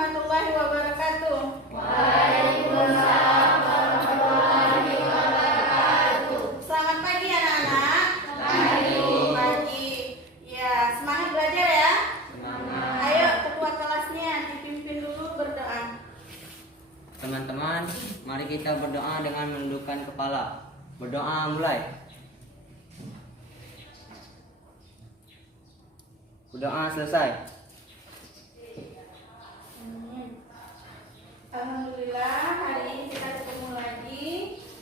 warahmatullahi wabarakatuh. Waalaikumsalam warahmatullahi wabarakatuh. Selamat pagi anak-anak. Pagi. Ya, semangat belajar ya. Semangat. Ayo ketua kelasnya dipimpin dulu berdoa. Teman-teman, mari kita berdoa dengan menundukkan kepala. Berdoa mulai. Berdoa selesai. Alhamdulillah, hari ini kita ketemu lagi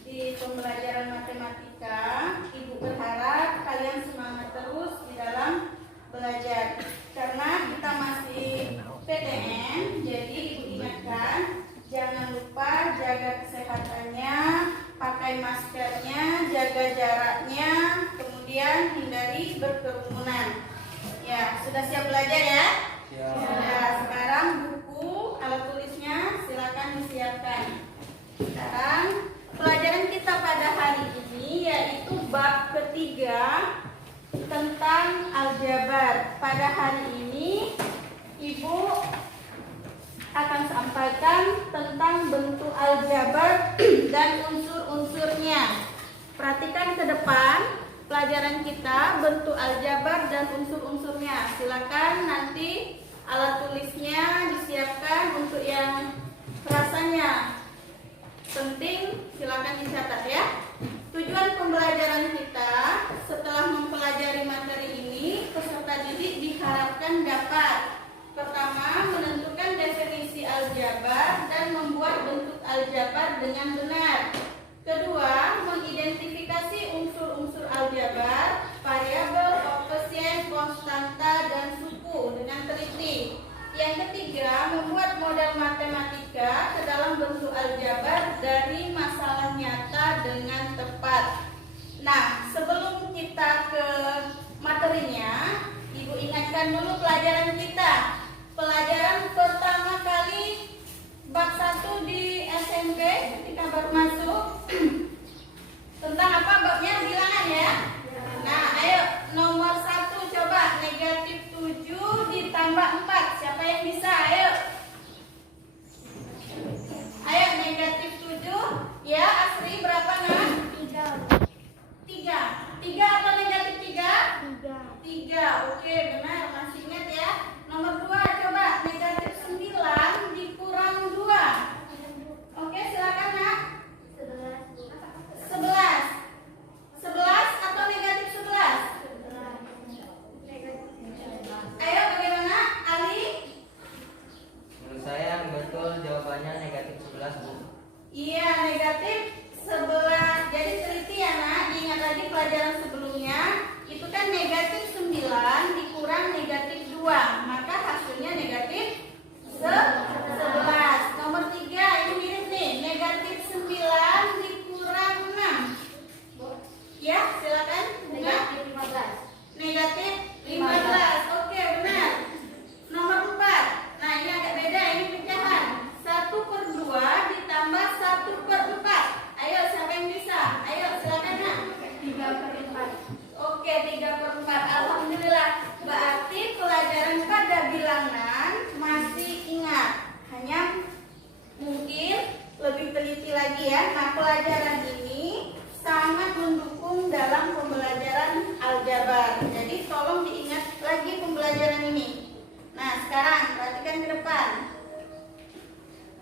di pembelajaran matematika. Ibu berharap kalian semangat terus di dalam belajar. Karena kita masih PTM, jadi ibu ingatkan jangan lupa jaga kesehatannya, pakai maskernya, jaga jaraknya, kemudian hindari berkerumunan. Ya, sudah siap belajar ya? Siap. Sudah. Sekarang buku, alat tulisnya silakan disiapkan. Sekarang pelajaran kita pada hari ini yaitu bab ketiga tentang aljabar. Pada hari ini Ibu akan sampaikan tentang bentuk aljabar dan unsur-unsurnya. Perhatikan ke depan pelajaran kita, bentuk aljabar dan unsur-unsurnya. Silakan nanti alat tulisnya disiapkan untuk yang rasanya penting, silakan dicatat ya. Tujuan pembelajaran kita setelah mempelajari materi ini, peserta didik diharapkan dapat: pertama, menentukan definisi aljabar dan membuat bentuk aljabar dengan benar. Kedua, mengidentifikasi unsur-unsur aljabar, variabel, koefisien, konstanta, dan suku dengan teliti. Yang ketiga, membuat model matematika ke dalam bentuk aljabar dari masalah nyata dengan tepat. Nah, sebelum kita ke materinya, Ibu ingatkan dulu pelajaran kita. Pelajaran pertama kali bab 1 di SMP ketika baru masuk tentang apa babnya? Bilangan ya. Nah, ayo nomor 1 coba negatif 7 ditambah 4. Siapa yang bisa? Ayo. Ayo negatif 7. Ya, Asri berapa nak? 3. 3 atau negatif 3? 3. Oke, benar, masih ingat ya. Nomor 2 coba negatif 9 dikurang 2. Oke, silakan nak. 11 atau negatif 11? Ayo bagaimana Ali? Menurut saya betul jawabannya negatif 11, Bu. Iya, negatif 11. Jadi teliti ya nak, diingat lagi pelajaran sebelumnya. Itu kan negatif 9 dikurang negatif 2, maka hasilnya negatif 11. Nomor 3 ini mirip nih, negatif 9 dikurang 6. Ya, silakan. Negatif 15. Negatif 15. Oke, benar. Nomor 4. Nah, ini agak beda, ini pecahan. 1/2 ditambah 1/4. Ayo, siapa yang bisa? Ayo, silakan nak. 3/4. Oke, 3/4. Alhamdulillah. Berarti pelajaran pada bilangan masih ingat. Hanya mungkin lebih teliti lagi ya. Nah, pelajaran ini sangat mendukung dalam pembelajaran aljabar. Jadi tolong diingat lagi pembelajaran ini. Nah, sekarang perhatikan ke depan.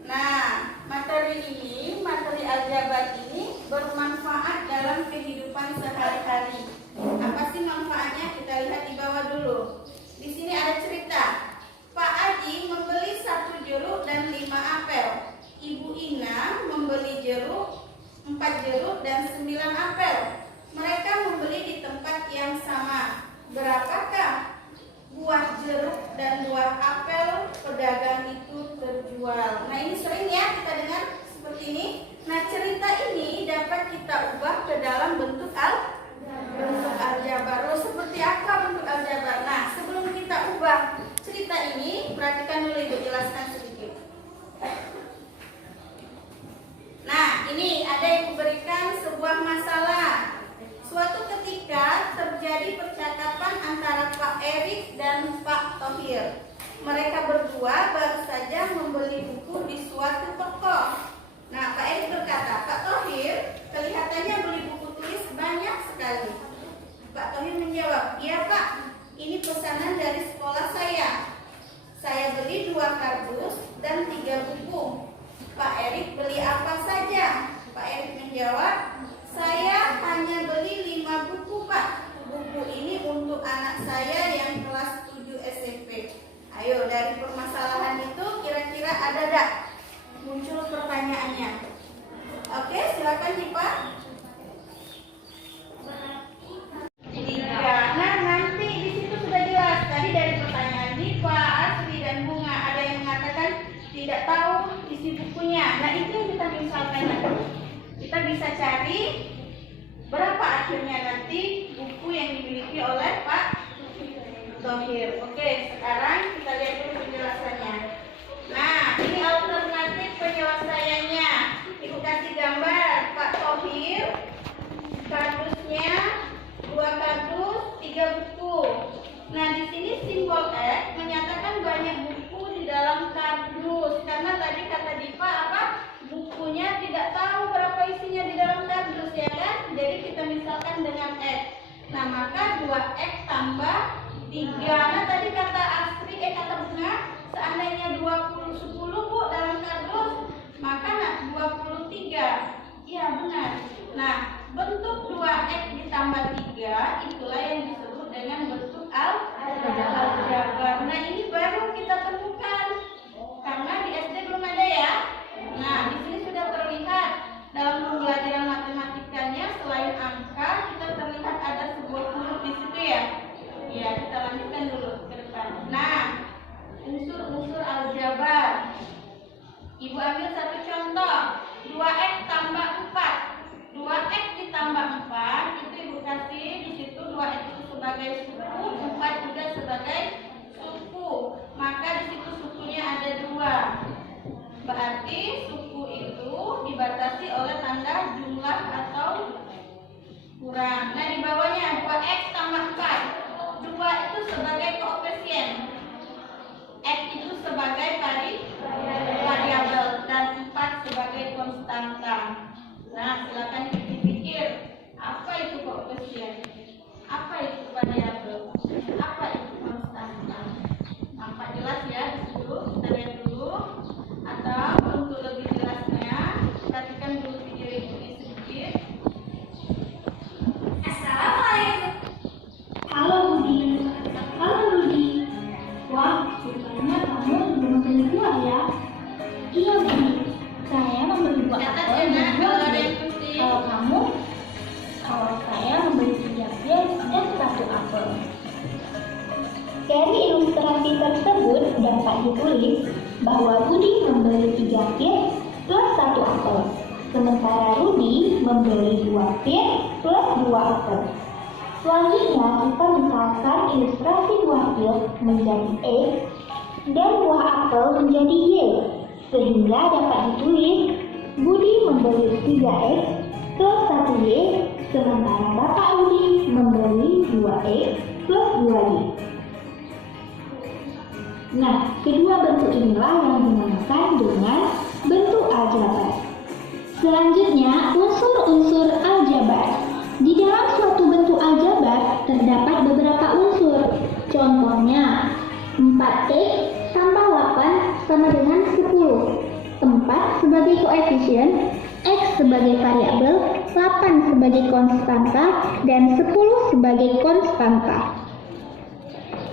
Nah, materi ini, materi aljabar ini bermanfaat dalam kehidupan sehari-hari. Apa sih manfaatnya? Kita lihat di bawah dulu. Di sini ada cerita. Pak Aji membeli 1 jeruk dan 5 apel. Ibu Ina membeli jeruk, 4 jeruk dan 9 apel. Mereka membeli di tempat yang sama. Berapakah buah jeruk dan buah apel pedagang itu terjual? Nah, ini sering ya kita dengar seperti ini. Nah, cerita ini dapat kita ubah ke dalam bentuk aljabar. Loh, seperti apa bentuk aljabar? Nah, sebelum kita ubah cerita ini, perhatikan dulu, Ibu jelaskan sedikit. Nah, ini ada yang memberikan sebuah masalah. Suatu ketika terjadi percakapan antara Pak Erik dan Pak Thohir. Mereka berdua baru saja dari permasalahan itu kira-kira ada tak muncul pertanyaannya? Oke, silakan Dipa. Nah, nanti di situ sudah jelas. Tadi dari pertanyaan Dipa, Asri, dan Bunga ada yang mengatakan tidak tahu isi bukunya. Nah, itu yang kita misalkan nanti. Kita bisa cari berapa akhirnya nanti buku yang dimiliki oleh Pak Thohir. Oke, sekarang kita lihat dulu penjelasannya. Nah, ini alternatif penyelesaiannya. Ibu kasih gambar Pak Thohir, kardusnya 2 kardus, 3 buku. Nah, di sini simbol X menyatakan banyak buku di dalam kardus. Karena tadi kata Dipa apa? Bukunya tidak tahu berapa isinya di dalam kardus, ya kan? Jadi kita misalkan dengan X. Nah, maka 2X tambah 3. Nah, tadi kata Asri, kata Bunga, seandainya 10 Bu dalam kardus, maka 23. Iya, benar. Nah, bentuk 2X ditambah 3 itulah yang disebut dengan bentuk aljabar. Nah, ini baru kita temukan karena di SD belum ada ya. Nah, di sini sudah terlihat dalam pembelajaran matematikanya selain angka kita terlihat ada sebuah huruf di situ ya. Ya, kita lanjutkan dulu ke depan. Nah, unsur-unsur aljabar. Ibu ambil satu contoh, 2X tambah 4. 2X ditambah 4 itu Ibu kasih di situ 2X itu sebagai suku, 4 juga sebagai suku. Maka di situ sukunya ada 2. Berarti suku itu dibatasi oleh tanda jumlah atau kurang. Nah, di bawahnya 2X tambah 4. 2 itu sebagai koefisien, X itu sebagai variabel, dan 4 sebagai konstanta. Nah, silakan dipikir, apa itu koefisien? Apa itu variabel? Apa itu konstanta? Nampak jelas ya di situ? Kita lihat dulu. Atau untuk lebih jelasnya, perhatikan dulu video ini sedikit. Assalamualaikum. Halo Budi. Halo Budi. Wah, rupanya kamu belum membeli buah ya? Iya Budi, saya membeli buah Catat apel ya, dan Nak, buah kalau ada pir. yang penting. Kalau kamu? Kalau saya membeli 3 pir dan 1 apel. Dari ilustrasi tersebut dapat ditulis bahwa Budi membeli 3 pir plus 1 apel, sementara Rudi membeli 2 pir plus 2 apel. Selanjutnya kita misalkan ilustrasi buah pir menjadi X dan buah apel menjadi Y, sehingga dapat ditulis Budi membeli 3X plus 1Y, sementara Bapak Rudi membeli 2X plus 2Y. Nah, kedua bentuk inilah yang dinamakan dengan bentuk aljabar. Selanjutnya, unsur-unsur aljabar. Di dalam suatu bentuk aljabar terdapat beberapa unsur. Contohnya, 4X tambah 8 sama dengan 10. 4 sebagai koefisien, X sebagai variabel, 8 sebagai konstanta, dan 10 sebagai konstanta.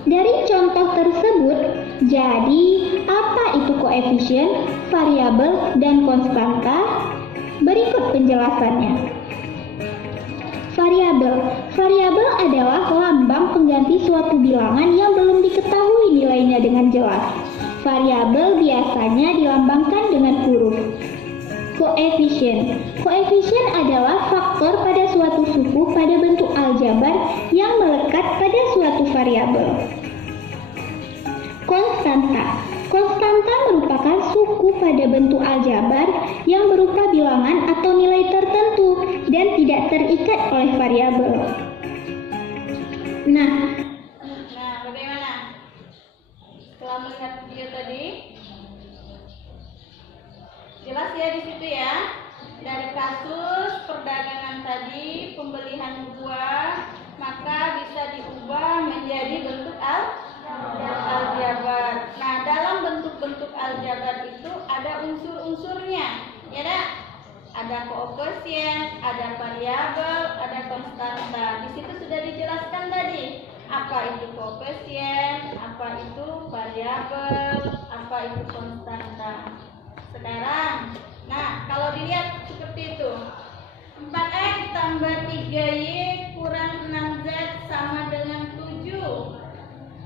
Dari contoh tersebut, jadi apa itu koefisien, variabel, dan konstanta? Berikut penjelasannya. Variabel adalah lambang pengganti suatu bilangan yang belum diketahui nilainya dengan jelas. Variabel biasanya dilambangkan dengan huruf. Koefisien adalah faktor pada suatu suku pada bentuk aljabar yang melekat pada suatu variabel. Konstanta merupakan suku pada bentuk aljabar yang berupa bilangan atau nilai tertentu dan tidak terikat oleh variabel. Nah, bagaimana? Setelah melihat video tadi, jelas ya di situ ya. Dari kasus perdagangan tadi, pembelian buah, maka bisa diubah menjadi bentuk aljabar. Nah, dalam bentuk-bentuk aljabar itu ada unsur-unsurnya, ya dak? Ada koefisien, ada variabel, ada konstanta. Di situ sudah dijelaskan tadi. apa itu koefisien, apa itu variabel, apa itu konstanta. Sekarang, nah kalau dilihat seperti itu, 4x tambah 3y kurang 6z sama dengan 7.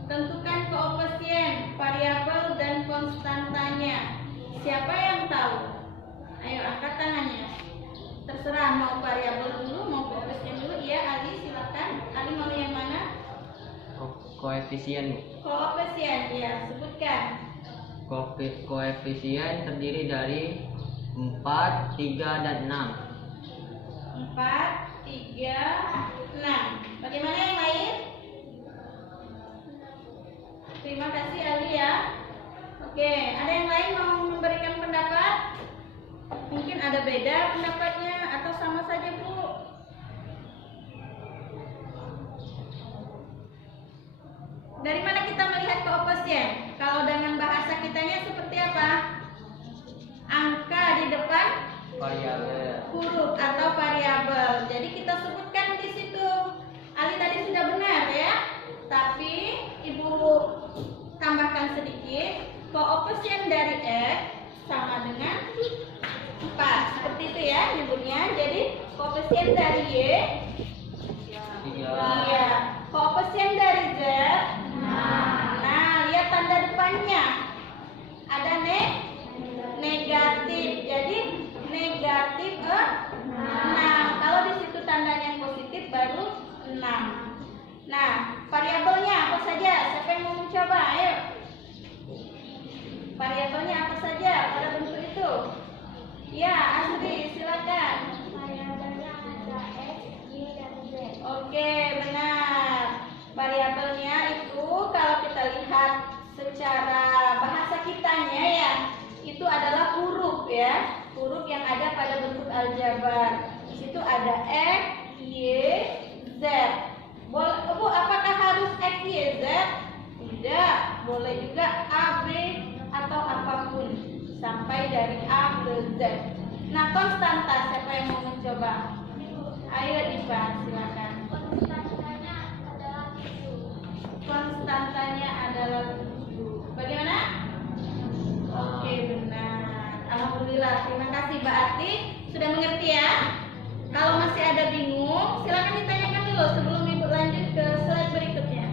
Tentukan koefisien, variabel, dan konstantanya. Siapa yang tahu? Ayo angkat tangannya. Terserah mau variabel dulu, mau koefisien dulu. Iya, Ali silakan. Ali mau yang mana? Koefisien, Bu. Koefisien, ya sebutkan. Koefisien terdiri dari 4, 3, dan 6. 4, 3, 6. Bagaimana yang lain? Terima kasih Ali ya. Oke, ada yang lain mau memberikan pendapat? Mungkin ada beda pendapatnya atau sama saja, Bu? Dari mana kita melihat koefisien? Kalau dengan bahasa kitanya seperti apa? Angka di depan Variabel. huruf atau variabel. Jadi kita sebutkan di situ. Ali tadi sudah benar ya. Tapi Ibu tambahkan sedikit. Koefisien dari X sama dengan 4. Seperti itu ya nyebutnya. Jadi koefisien dari Y 3. iya. Koefisien dari Z. Nah, lihat tanda depannya. Ada negatif. Jadi negatif 6. Kalau di situ tandanya positif baru 6. Nah, variabelnya apa saja? Siapa yang mau mencoba? Ayo. Variabelnya apa saja pada bentuk itu? Ya, Asri, silakan. Variabelnya ada X, Y, dan Z. Oke, benar. Variabelnya itu kalau kita lihat secara bahasa kitanya ya, itu adalah huruf ya. Huruf yang ada pada bentuk aljabar. Di situ ada X, Y, Z. Bu, apakah harus X, Y, Z? Tidak. Boleh juga A, B, atau apapun. Sampai dari A ke Z. Nah, konstanta siapa yang mau mencoba? Ayo Diva, silakan. Konstantanya adalah 7. Bagaimana? Oke, benar. Alhamdulillah. Terima kasih Mbak Ati sudah mengerti ya. Kalau masih ada bingung, silakan ditanyakan dulu sebelum Ibu lanjut ke slide berikutnya.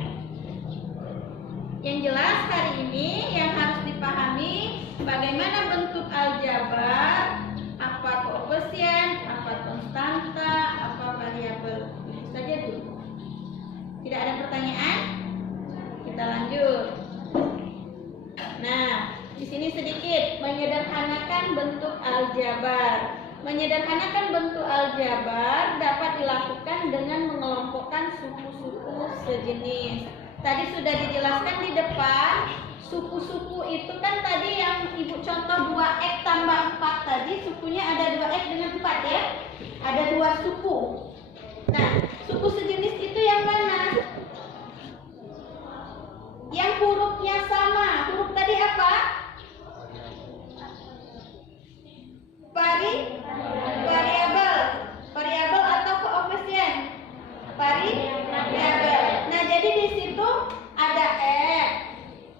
Yang jelas hari ini yang harus dipahami bagaimana bentuk aljabar, apa koefisien, apa konstanta, apa variabel. Itu saja dulu. Tidak ada pertanyaan? Kita lanjut. Nah, di sini sedikit menyederhanakan bentuk aljabar. Menyederhanakan bentuk aljabar dapat dilakukan dengan mengelompokkan suku-suku sejenis. Tadi sudah dijelaskan di depan, suku-suku itu kan tadi yang Ibu contoh 2X tambah 4 tadi, sukunya ada 2X dengan 4 ya. Ada 2 suku. Nah, suku sejenis itu yang mana? Yang hurufnya sama. Huruf tadi apa? Variabel. Variabel atau koefisien? Variabel. Nah, jadi di situ ada X,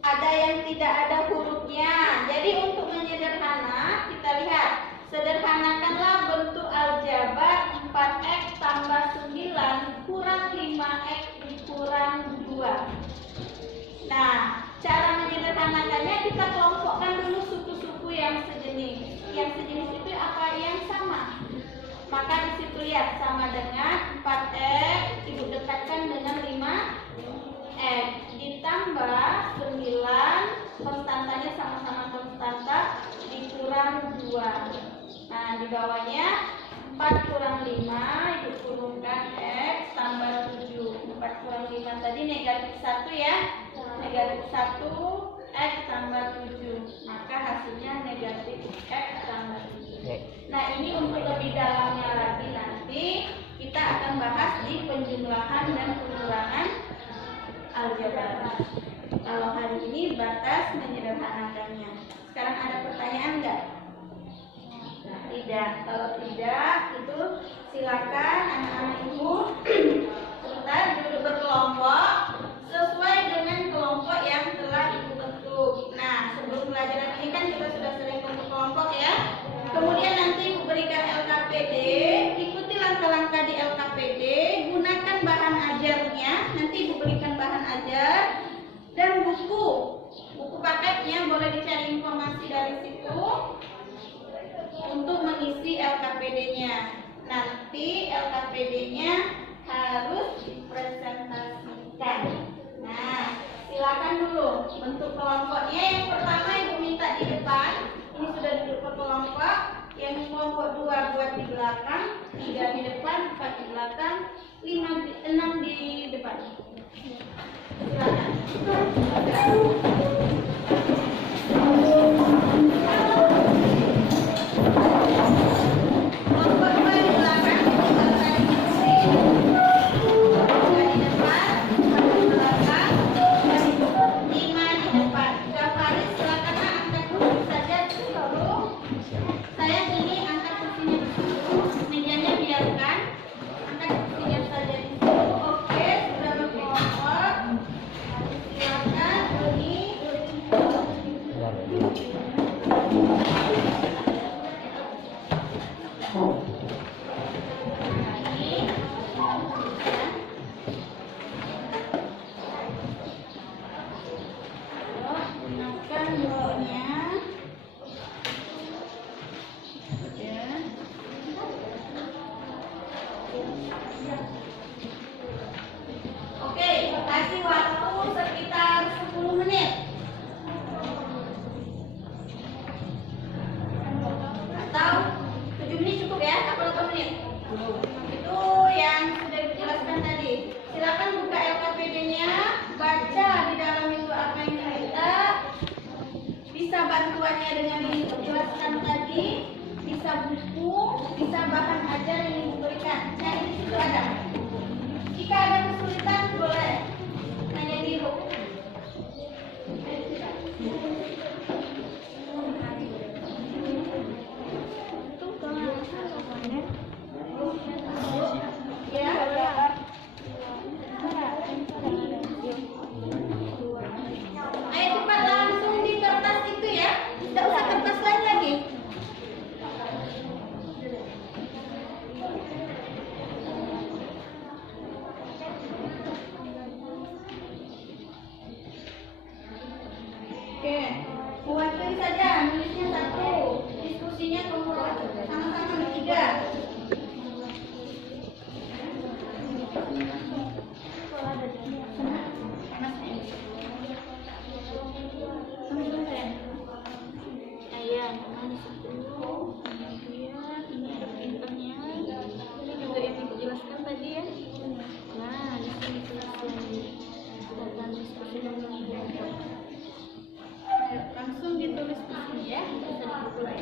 ada yang tidak ada hurufnya. Jadi untuk menyederhana, kita lihat. Sederhanakanlah bentuk aljabar 4X tambah 9 kurang 5X kurang 2. Nah, cara menyederhanakannya kita kelompokkan dulu suku-suku yang sejenis. Yang sejenis itu apa? Yang sama. Maka di situ lihat sama dengan 4X, Ibu dekatkan dengan 5X ditambah 9, konstantanya sama-sama konstanta, dikurang 2. Nah, di bawahnya 4 kurang 5, Ibu turunkan X tambah 7. 4 kurang 5 tadi negatif 1 ya. Negatif 1, X tambah 7. Maka hasilnya negatif X tambah 7. Nah, ini untuk lebih dalamnya lagi nanti kita akan bahas di penjumlahan dan pengurangan aljabar. Kalau hari ini batas menyederhanakannya. Sekarang ada pertanyaan enggak? Tidak. Kalau tidak, itu silakan anak-anak Ibu sebentar duduk berkelompok. Bentuk kelompoknya yang pertama Ibu minta di depan. Ini sudah duduk ke kelompok. Yang kelompok 2 buat di belakang, 3 di depan, 4 di belakang, 6 di depan. Kelompok 2 di belakang, 3 di depan, 4 di belakang, 5 di depan. Faris, silakan angkat dulu saja dulu. Saya ini angkat kursinya dulu, mejanya biarkan. Angkat kursinya saja di situ. Oke, sudah berkelompok. Silakan ini. Gunakan bloknya. Oke, kasih waktu sekitar 10 menit. Atau 7 menit cukup ya? Atau 8 menit? Itu yang sudah dijelaskan tadi. Silakan buka LKPD-nya, baca di dalam itu apa yang kita. Bisa bantuannya dengan yang dijelaskan tadi, bisa buku, bisa bahan ajar yang diberikan. Nah, di situ ada. Jika ada kesulitan boleh nanya di ibu. Ya. Ayo cepat langsung di kertas itu ya. Tidak usah kertas lain lagi. Oke, buatin saja, nulisnya 1, diskusinya kelompok sama-sama bertiga. Iya, di situ. Kemudian ini ada printernya. Ini juga yang Ibu jelaskan tadi ya. Nah, di sini tulisannya. Dan diskusi nomor 2. Langsung ditulis di sini ya, bisa dibuka.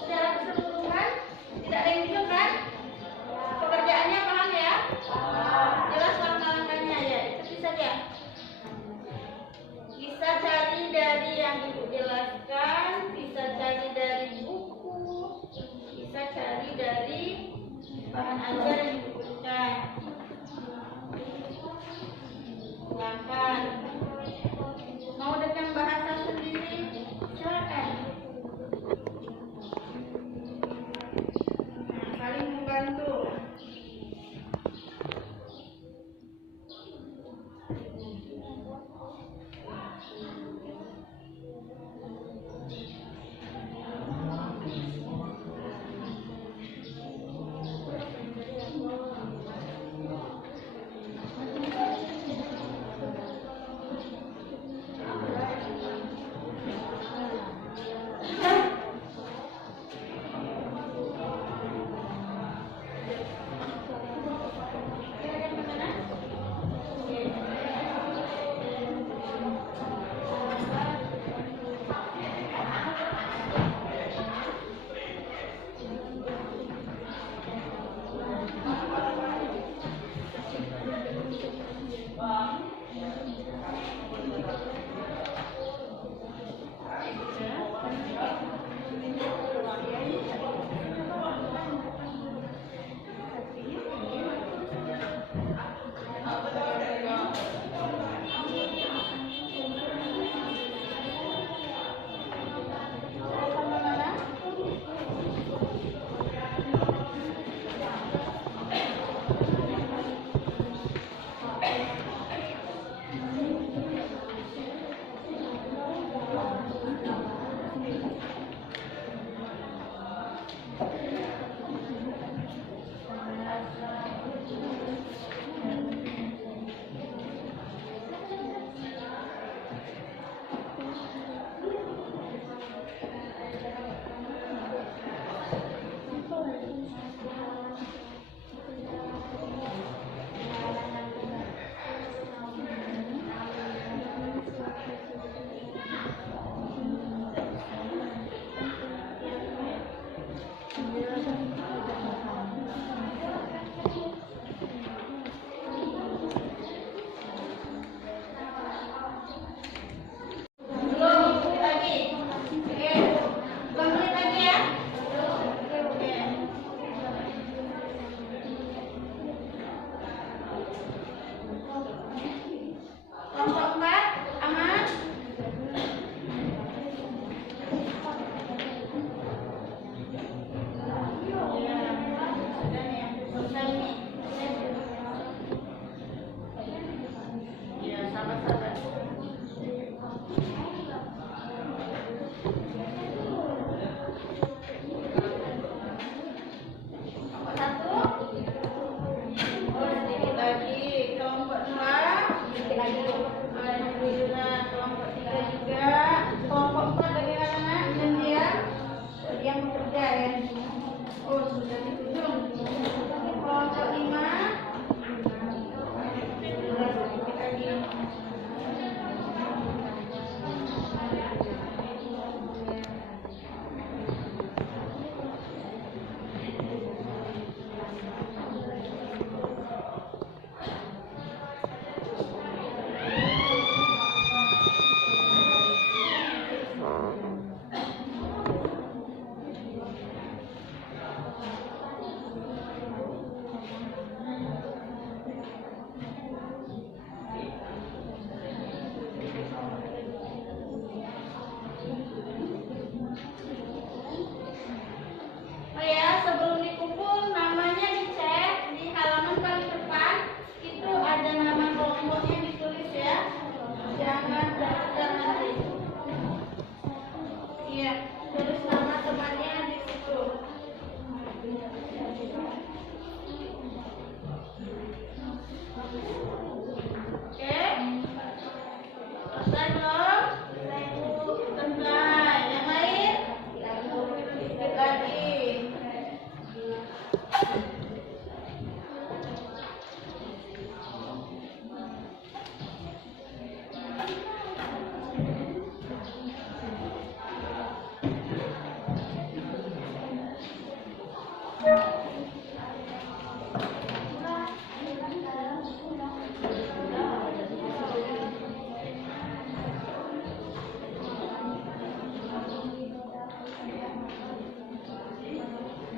Secara keseluruhan tidak ada yang bingung kan? Pekerjaannya paham ya? Jelas langkah-langkahnya ya, ikuti saja. Bisa cari dari yang ibu jelaskan, bisa cari dari buku, bisa cari dari bahan ajar yang ibu berikan. Silakan. Mau dengan bahasa sendiri, silakan. Saling membantu.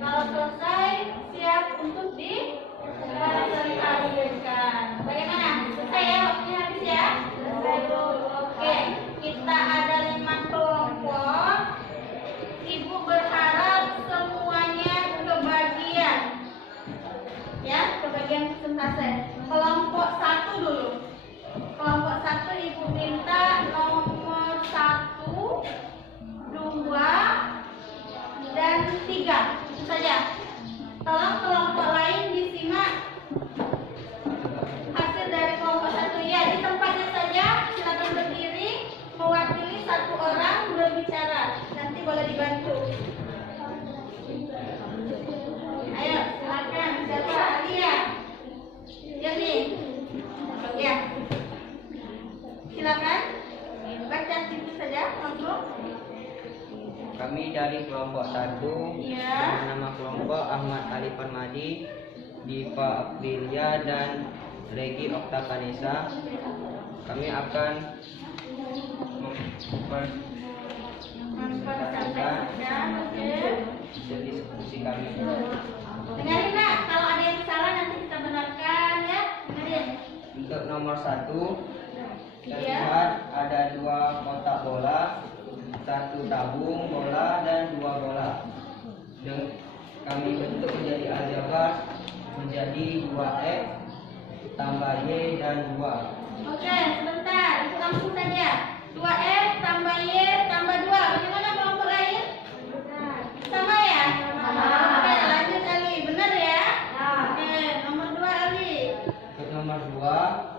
Kalau selesai, siap untuk dipresentasikan. Bagaimana? Selesai ya? Waktunya habis ya? Oke, kita ada 5 kelompok. Ibu berharap semuanya kebagian. Ya, kebagian persentase. Kelompok 1 dulu. Kelompok 1 Ibu minta nomor 1, 2, dan 3. Itu saja. Tolong kelompok lain disimak hasil dari kelompok 1 ya. Di tempatnya saja, silakan berdiri mewakili 1 orang berbicara. Nanti boleh dibantu. Ayo, silakan. Siapa? Alia. Jadi, ya. Silakan. Baca situ saja langsung. Kami dari kelompok 1 Ya. nama kelompok Ahmad Ali Permadi, Diva Aprilia dan Regi Okta Vanessa. Kami akan mempresentasikan hasil diskusi kami. Dengarin nak, kalau ada yang salah nanti kita benarkan ya. Dengarin. Untuk nomor 1 Iya. terlihat ada 2 kotak bola, 1 tabung bola dan 2 bola. Dan kami bentuk menjadi aljabar menjadi 2x tambah y dan 2. Oke, sebentar. Itu langsung saja. 2x tambah y tambah 2. Bagaimana kelompok lain? Sama ya? Sama. Oke, lanjut Ali. Benar ya? Oke, nomor 2 Ali. Untuk nomor 2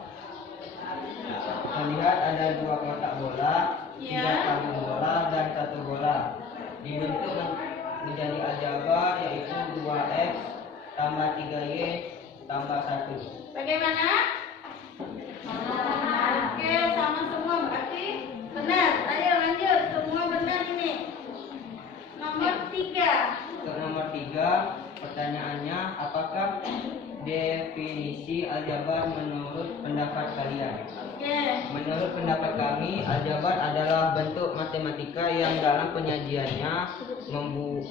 terlihat ada 2 kotak bola, 3 tabung bola dan 1 bola. Dibentuk menjadi aljabar yaitu 2x tambah 3y tambah 1. Bagaimana? Oke, sama semua berarti benar. Ayo lanjut, semua benar ini. Nomor 3. Untuk nomor 3 pertanyaannya, apakah definisi aljabar menurut pendapat kalian? Oke. Menurut pendapat kami, aljabar adalah bentuk matematika yang dalam penyajiannya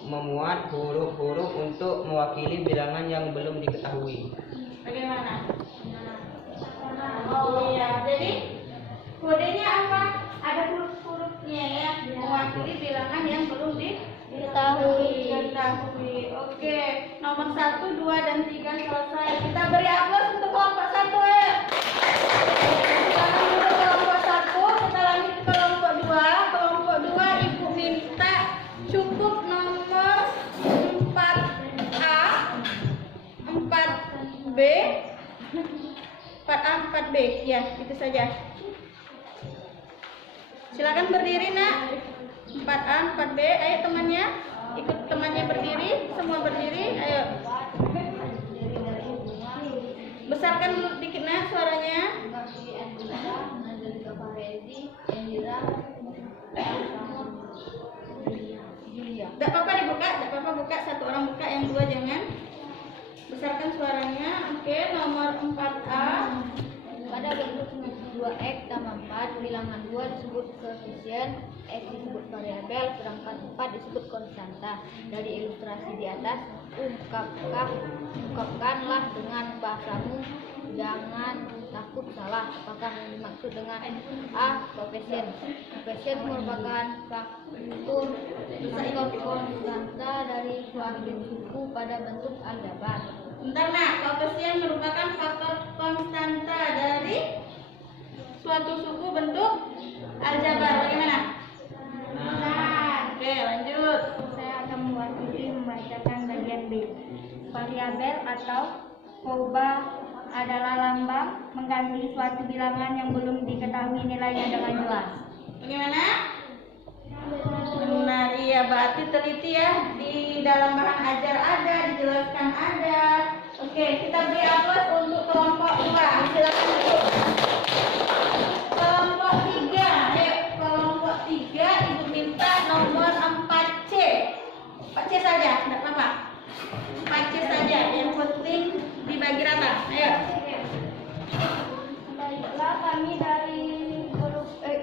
memuat huruf-huruf untuk mewakili bilangan yang belum diketahui. Bagaimana? Oh iya, jadi kodenya apa? Ada huruf-hurufnya ya, mewakili bilangan yang belum diketahui. Oke, nomor 1, 2, dan 3 selesai. Kita beri aplaus untuk kelompok 1 ya. Untuk kelompok 1, kita lanjut ke kelompok 2. Kelompok 2 Ibu minta cukup nomor 4A, 4B, 4A, 4B. Ya, itu saja. Silakan berdiri nak. 4A, 4B. Ayo temannya, ikut temannya berdiri. Semua berdiri. Ayo. Besarkan dikit nak suaranya. Tidak apa-apa dibuka, tidak apa-apa buka. 1 orang buka, yang 2 jangan. Besarkan suaranya. Oke, nomor 4A. Pada bentuk 2x tambah 4, bilangan 2 disebut koefisien, x disebut variabel, sedangkan 4 disebut konstanta. Dari ilustrasi di atas, ungkapkanlah dengan bahasamu, jangan takut salah. Apakah yang dimaksud dengan A. Koefisien? Koefisien merupakan faktor konstanta dari suatu suku pada bentuk aljabar. Bentar nak, koefisien merupakan faktor konstanta dari suatu suku bentuk aljabar. Bagaimana? Oke, lanjut. Saya akan membacakan bagian B. Variabel atau coba adalah lambang mengganti suatu bilangan yang belum diketahui nilainya dengan jelas. Bagaimana? Benar, iya, berarti teliti ya. Di dalam bahan ajar ada, dijelaskan Oke, kita beri aplaus untuk kelompok 2. Silakan duduk. Kelompok 3, ayo kelompok 3 Ibu minta nomor 4C. 4C saja, tidak apa-apa. 4C saja, yang penting dibagi rata. Ayo. Baiklah, kami dari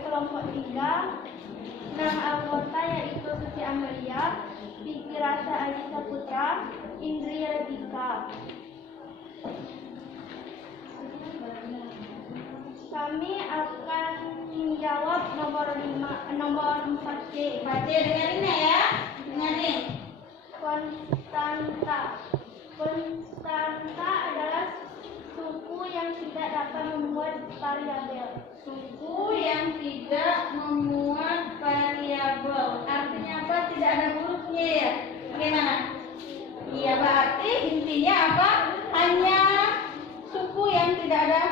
kelompok 3, nama anggota yaitu Suci Amelia, Vicky Rasa Aji Saputra, Indri Rebika. Kami akan menjawab nomor 4C. 4C dengerin ya. Dengerin. Konstanta. Konstanta adalah suku yang tidak dapat memuat variabel. Suku yang tidak memuat variabel. Artinya apa? Tidak ada hurufnya ya. Bagaimana? Iya, berarti intinya apa? Hanya suku yang tidak ada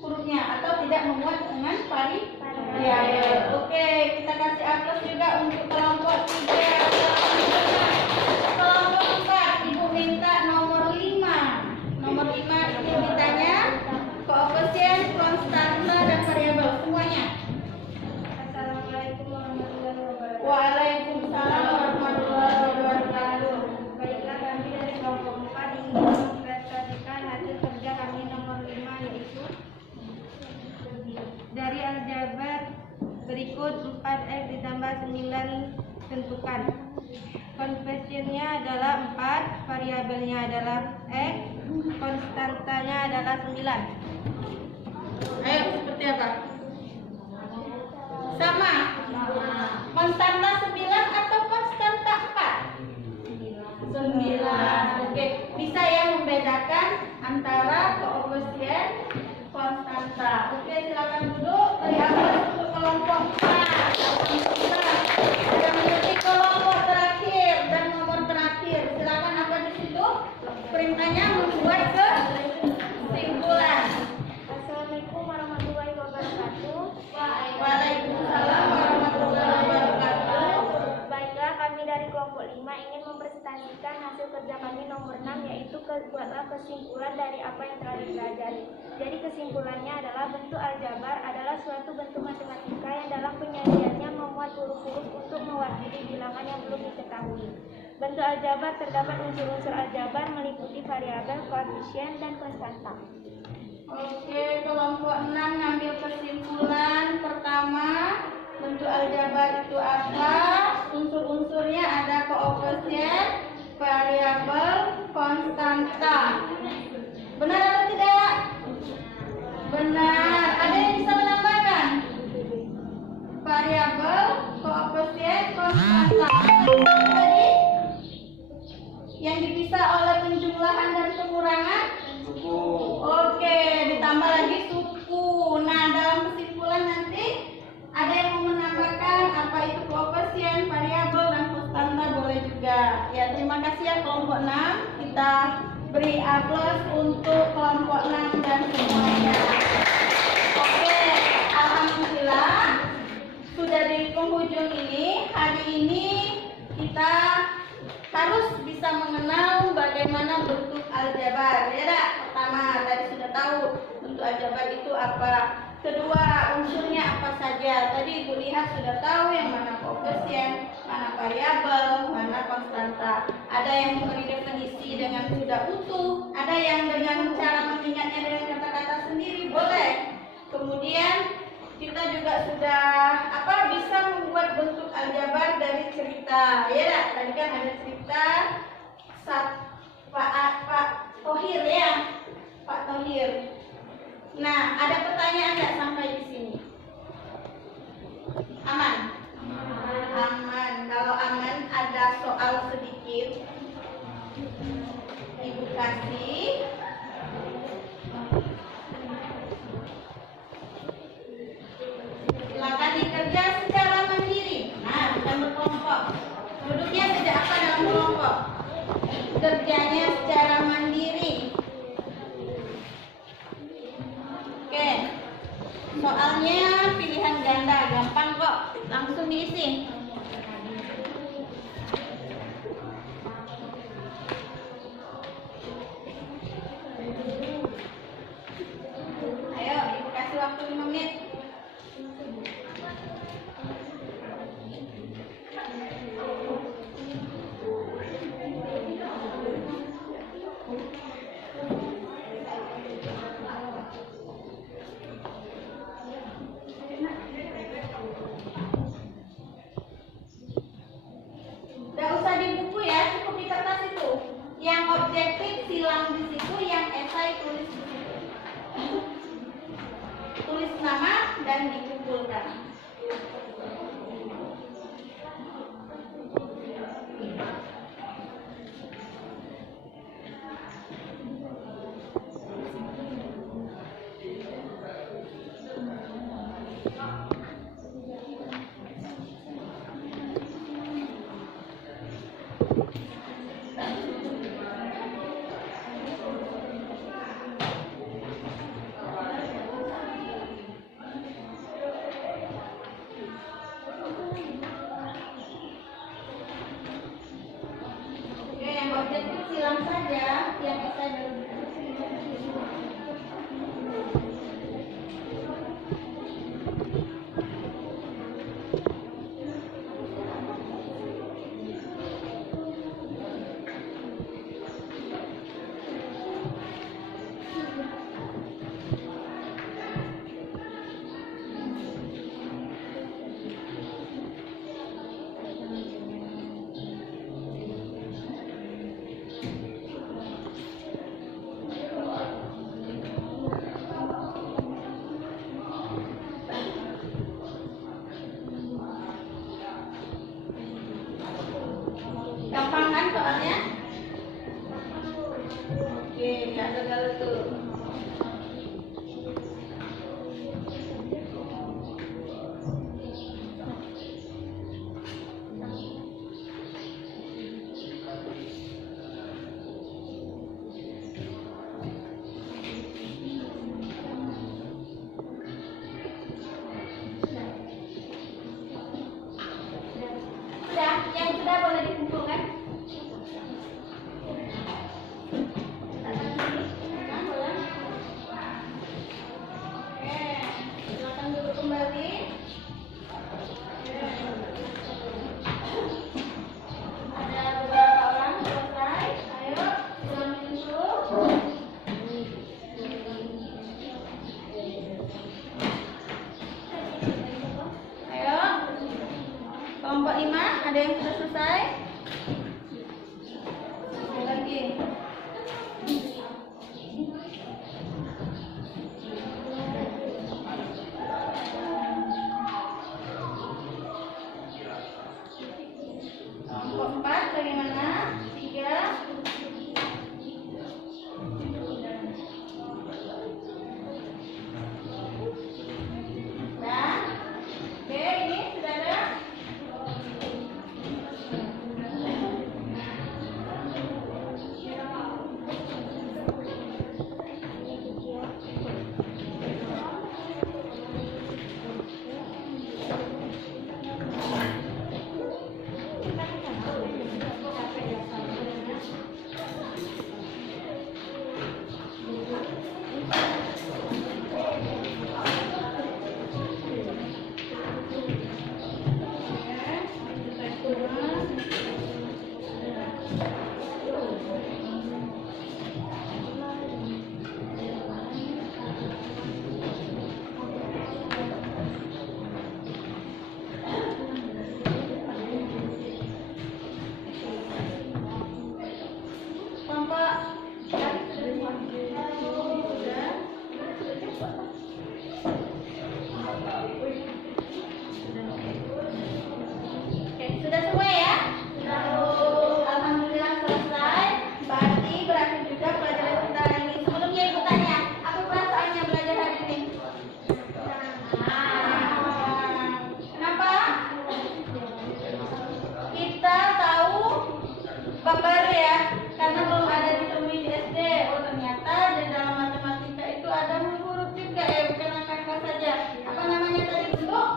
hurufnya atau tidak memuat dengan variabel. Oke, kita kasih aplaus juga untuk kelompok 3. Kelompok 4, Ibu minta nomor 5. Nomor 5 Ibu mintanya koefisien, konstanta, dan variabel semuanya. Assalamualaikum warahmatullahi wabarakatuh. Waalaikumsalam warahmatullahi wabarakatuh. Baiklah, kami dari kelompok 4 ingin mempresentasikan hasil kerja kami nomor 5, yaitu dari aljabar berikut 4x ditambah 9 tentukan. Konversinya adalah 4, variabelnya adalah x, konstantanya adalah 9. Ayo, seperti apa? Sama. Konstanta 9 atau konstanta 4? 9. Oke, bisa ya membedakan antara koefisien konstanta. Oke, silakan duduk. Beri aplaus untuk kelompok 4. Ada menjadi kelompok terakhir dan nomor terakhir. Silakan apa di situ? Perintahnya membuat kesimpulan. Assalamualaikum warahmatullahi wabarakatuh. Waalaikumsalam warahmatullahi wabarakatuh. Baiklah, kami dari kelompok 5 ingin mempresentasikan hasil kerja kami nomor 6, yaitu buatlah kesimpulan dari apa yang telah dipelajari. Jadi kesimpulannya adalah bentuk aljabar adalah suatu bentuk matematika yang dalam penyajiannya memuat huruf-huruf untuk mewakili bilangan yang belum diketahui. Bentuk aljabar terdapat unsur-unsur aljabar meliputi variabel, koefisien, dan konstanta. Oke, kelompok 6 ngambil kesimpulan. Pertama, bentuk aljabar itu apa? Unsur-unsurnya ada koefisien, variabel, konstanta. Benar atau tidak? Benar. Ada yang bisa menambahkan? Variabel, koefisien, konstanta. Tadi yang dipisah oleh penjumlahan dan pengurangan? Suku. Oke, ditambah lagi suku. Nah, dalam kesimpulan nanti ada yang mau menambahkan apa itu koefisien, variabel, dan konstanta boleh juga. Ya, terima kasih ya kelompok 6. Kita beri aplaus untuk kelompok 6 dan semuanya. Oke, alhamdulillah sudah di penghujung ini. Hari ini kita harus bisa mengenal bagaimana bentuk aljabar. Ya, dah? Pertama tadi sudah tahu bentuk aljabar itu apa. Kedua, unsurnya apa saja. Tadi Ibu lihat sudah tahu yang mana koefisien, mana variabel, mana konstanta. Ada yang memberi definisi dengan sudah utuh, ada yang dengan cara mengingatnya dengan kata-kata sendiri, boleh. Kemudian kita juga sudah bisa membuat bentuk aljabar dari cerita. Ya, dah? Tadi kan ada cerita Pak Tohir ya, Pak Tohir. Nah, ada pertanyaan nggak sampai di sini? Aman? Aman. Kalau aman, ada soal sedikit. Ibu kasih. Silakan dikerja secara mandiri. Nah, bukan berkelompok. Duduknya sejak apa dalam kelompok? Kerjanya secara mandiri. Oke, soalnya pilihan ganda, gampang kok, langsung diisi. akan dikumpulkan. Objektif silang saja yang bisa gampang kan soalnya? Oke, nggak ada galau tuh. Sudah, yang sudah boleh dikumpulkan. Oke, silakan duduk kembali. Ada beberapa orang selesai. Ayo, silakan duduk. Ayo, kelompok 5 ada yang sudah selesai? Sekali lagi. Kelompok 4 bagaimana? 3. Nah, oke, ini sudah ada. Sudah semua ya? Alhamdulillah selesai. Berarti juga pelajaran kita hari ini. Sebelumnya ibu tanya, apa perasaannya belajar hari ini? Kenapa? Kita tahu bab baru ya, karena belum ada ditemui di SD. Oh ternyata di dalam matematika itu ada huruf juga ya, bukan angka saja. Apa namanya tadi bentuk?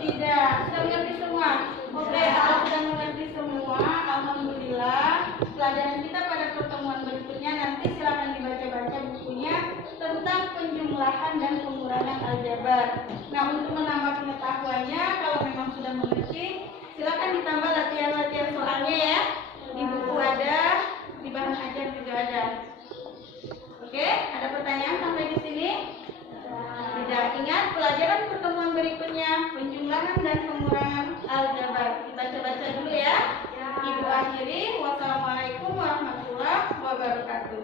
Tidak, sudah mengerti semua. Oke, kalau sudah mengerti semua, alhamdulillah. Pelajaran kita pada pertemuan berikutnya nanti silakan dibaca-baca bukunya tentang penjumlahan dan pengurangan aljabar. Nah, untuk menambah pengetahuannya, kalau memang sudah mengerti, silakan ditambah latihan-latihan soalnya ya. Di buku ada, di bahan ajar juga ada. Oke, ada pertanyaan sampai di sini? Tidak. Ingat pelajaran pertemuan berikutnya penjumlahan dan pengurangan aljabar. Kita baca dulu ya. Ibu akhiri. Wassalamualaikum warahmatullahi wabarakatuh.